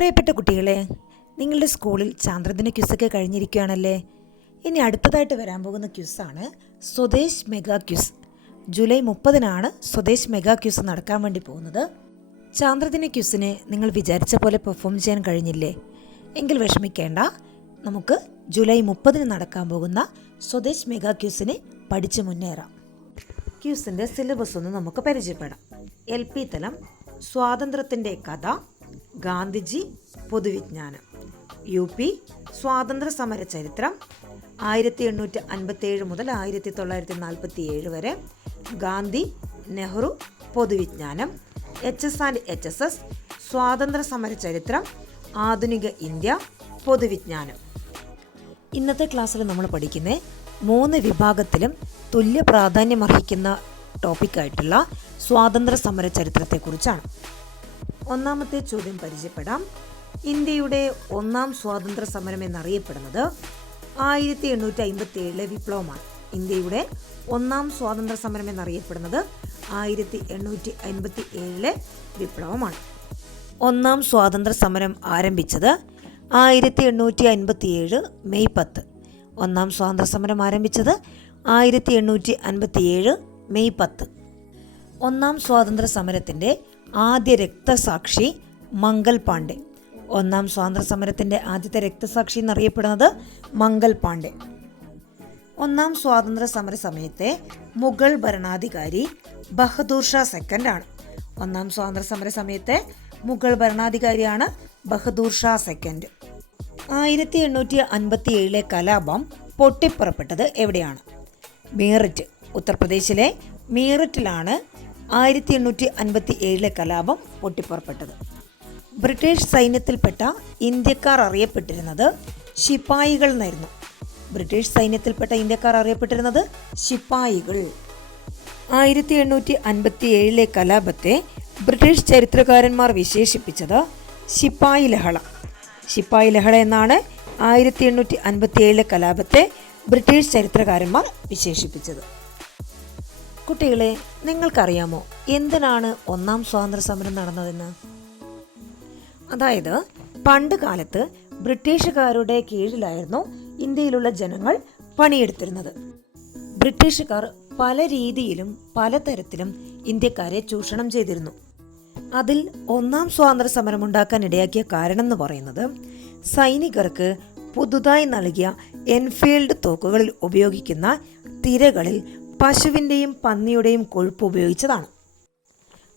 പ്രിയപ്പെട്ട കുട്ടികളെ, നിങ്ങളുടെ സ്കൂളിൽ ചാന്ദ്രദിന ക്വിസൊക്കെ കഴിഞ്ഞിരിക്കുകയാണല്ലേ. ഇനി അടുത്തതായിട്ട് വരാൻ പോകുന്ന ക്വിസാണ് സ്വദേശ് മെഗാ ക്വിസ്. ജൂലൈ 30-നാണ് സ്വദേശ് മെഗാ ക്വിസ് നടക്കാൻ വേണ്ടി പോകുന്നത്. ചാന്ദ്രദിന ക്വിസിന് നിങ്ങൾ വിചാരിച്ച പോലെ പെർഫോം ചെയ്യാൻ കഴിഞ്ഞില്ലേ? എങ്കിൽ വിഷമിക്കേണ്ട. നമുക്ക് ജൂലൈ 30-ന് നടക്കാൻ പോകുന്ന സ്വദേശ് മെഗാ ക്വിസിന് പഠിച്ചു മുന്നേറാം. ക്വിസിൻ്റെ സിലബസ് ഒന്ന് നമുക്ക് പരിചയപ്പെടാം. LP തലം സ്വാതന്ത്ര്യത്തിൻ്റെ കഥ, ഗാന്ധിജി, പൊതുവിജ്ഞാനം. UP സ്വാതന്ത്ര്യ സമര ചരിത്രം 1857 മുതൽ 1947 വരെ, ഗാന്ധി, നെഹ്റു, പൊതുവിജ്ഞാനം. HS ആൻഡ് HSS സ്വാതന്ത്ര്യ സമര ചരിത്രം, ആധുനിക ഇന്ത്യ, പൊതുവിജ്ഞാനം. ഇന്നത്തെ ക്ലാസ്സിൽ നമ്മൾ പഠിക്കുന്ന 3 വിഭാഗത്തിലും തുല്യ പ്രാധാന്യമർഹിക്കുന്ന ടോപ്പിക്കായിട്ടുള്ള സ്വാതന്ത്ര്യ സമര ചരിത്രത്തെക്കുറിച്ചാണ്. ഒന്നാമത്തെ ചോദ്യം പരിചയപ്പെടാം. ഇന്ത്യയുടെ ഒന്നാം സ്വാതന്ത്ര്യ സമരം എന്നറിയപ്പെടുന്നത് 1857 വിപ്ലവമാണ്. ഇന്ത്യയുടെ ഒന്നാം സ്വാതന്ത്ര്യ സമരം എന്നറിയപ്പെടുന്നത് 1857 വിപ്ലവമാണ്. ഒന്നാം സ്വാതന്ത്ര്യ സമരം ആരംഭിച്ചത് 1857 മെയ് 10. ഒന്നാം സ്വാതന്ത്ര്യ സമരം ആരംഭിച്ചത് 1857 മെയ് 10. ഒന്നാം സ്വാതന്ത്ര്യ സമരത്തിൻ്റെ ആദ്യ രക്തസാക്ഷി മംഗൽ പാണ്ഡെ. ഒന്നാം സ്വാതന്ത്ര്യ സമരത്തിൻ്റെ ആദ്യത്തെ രക്തസാക്ഷി എന്നറിയപ്പെടുന്നത് മംഗൽ പാണ്ഡെ. ഒന്നാം സ്വാതന്ത്ര്യ സമര സമയത്തെ മുഗൾ ഭരണാധികാരി ബഹദൂർ ഷാ സെക്കൻഡ് ആണ്. ഒന്നാം സ്വാതന്ത്ര്യ സമര സമയത്തെ മുഗൾ ഭരണാധികാരിയാണ് ബഹദൂർ ഷാ സെക്കൻഡ്. 1857 കലാപം പൊട്ടിപ്പുറപ്പെട്ടത് എവിടെയാണ്? മീററ്റ്. ഉത്തർപ്രദേശിലെ മീററ്റിലാണ് 1857 കലാപം പൊട്ടിപ്പുറപ്പെട്ടത്. ബ്രിട്ടീഷ് സൈന്യത്തിൽപ്പെട്ട ഇന്ത്യക്കാർ അറിയപ്പെട്ടിരുന്നത് ശിപ്പായികൾ എന്നായിരുന്നു. ബ്രിട്ടീഷ് സൈന്യത്തിൽപ്പെട്ട ഇന്ത്യക്കാർ അറിയപ്പെട്ടിരുന്നത് ശിപ്പായികൾ. 1857 കലാപത്തെ ബ്രിട്ടീഷ് ചരിത്രകാരന്മാർ വിശേഷിപ്പിച്ചത് ശിപ്പായി ലഹള. ശിപ്പായി ലഹള എന്നാണ് 1857 കലാപത്തെ ബ്രിട്ടീഷ് ചരിത്രകാരന്മാർ വിശേഷിപ്പിച്ചത്. കുട്ടികളെ, നിങ്ങൾക്കറിയാമോ എന്തിനാണ് ഒന്നാം സ്വാതന്ത്ര്യ സമരം നടന്നതെന്ന്? അതായത് പണ്ട് കാലത്ത് ബ്രിട്ടീഷുകാരുടെ കീഴിലായിരുന്നു ഇന്ത്യയിലുള്ള ജനങ്ങൾ പണിയെടുത്തിരുന്നത്. ബ്രിട്ടീഷുകാർ പല രീതിയിലും പലതരത്തിലും ഇന്ത്യക്കാരെ ചൂഷണം ചെയ്തിരുന്നു. അതിൽ ഒന്നാം സ്വാതന്ത്ര്യ സമരം ഉണ്ടാക്കാൻ ഇടയാക്കിയ കാരണം എന്ന് പറയുന്നത് സൈനികർക്ക് പുതുതായി നൽകിയ എൻഫീൽഡ് തോക്കുകളിൽ ഉപയോഗിക്കുന്ന തിരകളിൽ പശുവിൻ്റെയും പന്നിയുടെയും കൊഴുപ്പ് ഉപയോഗിച്ചതാണ്.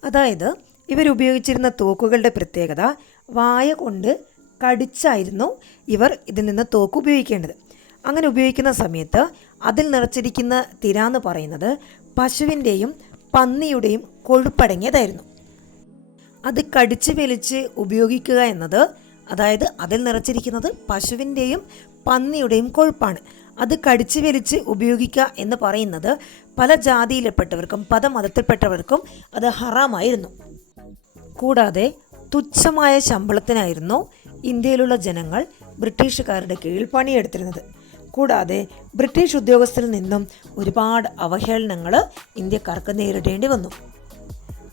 അതായത് ഇവരുപയോഗിച്ചിരുന്ന തോക്കുകളുടെ പ്രത്യേകത വായ കൊണ്ട് കടിച്ചായിരുന്നു ഇവർ ഇതിൽ നിന്ന് തോക്ക് ഉപയോഗിക്കേണ്ടത്. അങ്ങനെ ഉപയോഗിക്കുന്ന സമയത്ത് അതിൽ നിറച്ചിരിക്കുന്ന തിര എന്ന് പറയുന്നത് പശുവിൻ്റെയും പന്നിയുടെയും കൊഴുപ്പടങ്ങിയതായിരുന്നു. അത് കടിച്ച് വലിച്ച് ഉപയോഗിക്കുക എന്നത്, അതായത് അതിൽ നിറച്ചിരിക്കുന്നത് പശുവിൻ്റെയും പന്നിയുടെയും കൊഴുപ്പാണ്. അത് കടിച്ച് വലിച്ച് ഉപയോഗിക്കുക എന്ന് പറയുന്നത് പല ജാതിയിൽപ്പെട്ടവർക്കും പല മതത്തിൽപ്പെട്ടവർക്കും അത് ഹറാമായിരുന്നു. കൂടാതെ തുച്ഛമായ ശമ്പളത്തിനായിരുന്നു ഇന്ത്യയിലുള്ള ജനങ്ങൾ ബ്രിട്ടീഷുകാരുടെ കീഴിൽ പണിയെടുത്തിരുന്നത്. കൂടാതെ ബ്രിട്ടീഷ് ഉദ്യോഗസ്ഥരിൽ നിന്നും ഒരുപാട് അവഹേളനങ്ങൾ ഇന്ത്യക്കാർക്ക് നേരിടേണ്ടി വന്നു.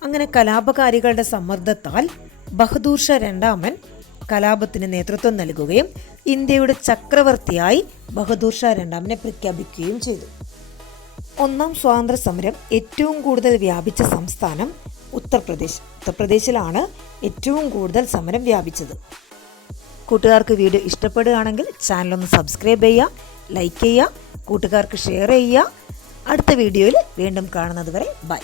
അങ്ങനെ കലാപകാരികളുടെ സമ്മർദ്ദത്താൽ ബഹദൂർ ഷാ രണ്ടാമൻ കലാപത്തിന് നേതൃത്വം നൽകുകയും ഇന്ത്യയുടെ ചക്രവർത്തിയായി ബഹദൂർ ഷാ രണ്ടാമനെ പ്രഖ്യാപിക്കുകയും ചെയ്തു. ഒന്നാം സ്വാതന്ത്ര്യ സമരം ഏറ്റവും കൂടുതൽ വ്യാപിച്ച സംസ്ഥാനം ഉത്തർപ്രദേശ്. ഉത്തർപ്രദേശിലാണ് ഏറ്റവും കൂടുതൽ സമരം വ്യാപിച്ചത്. കൂട്ടുകാർക്ക് വീഡിയോ ഇഷ്ടപ്പെടുകയാണെങ്കിൽ ചാനലൊന്ന് സബ്സ്ക്രൈബ് ചെയ്യുക, ലൈക്ക് ചെയ്യുക, കൂട്ടുകാർക്ക് ഷെയർ ചെയ്യുക. അടുത്ത വീഡിയോയിൽ വീണ്ടും കാണുന്നത് വരെ ബൈ.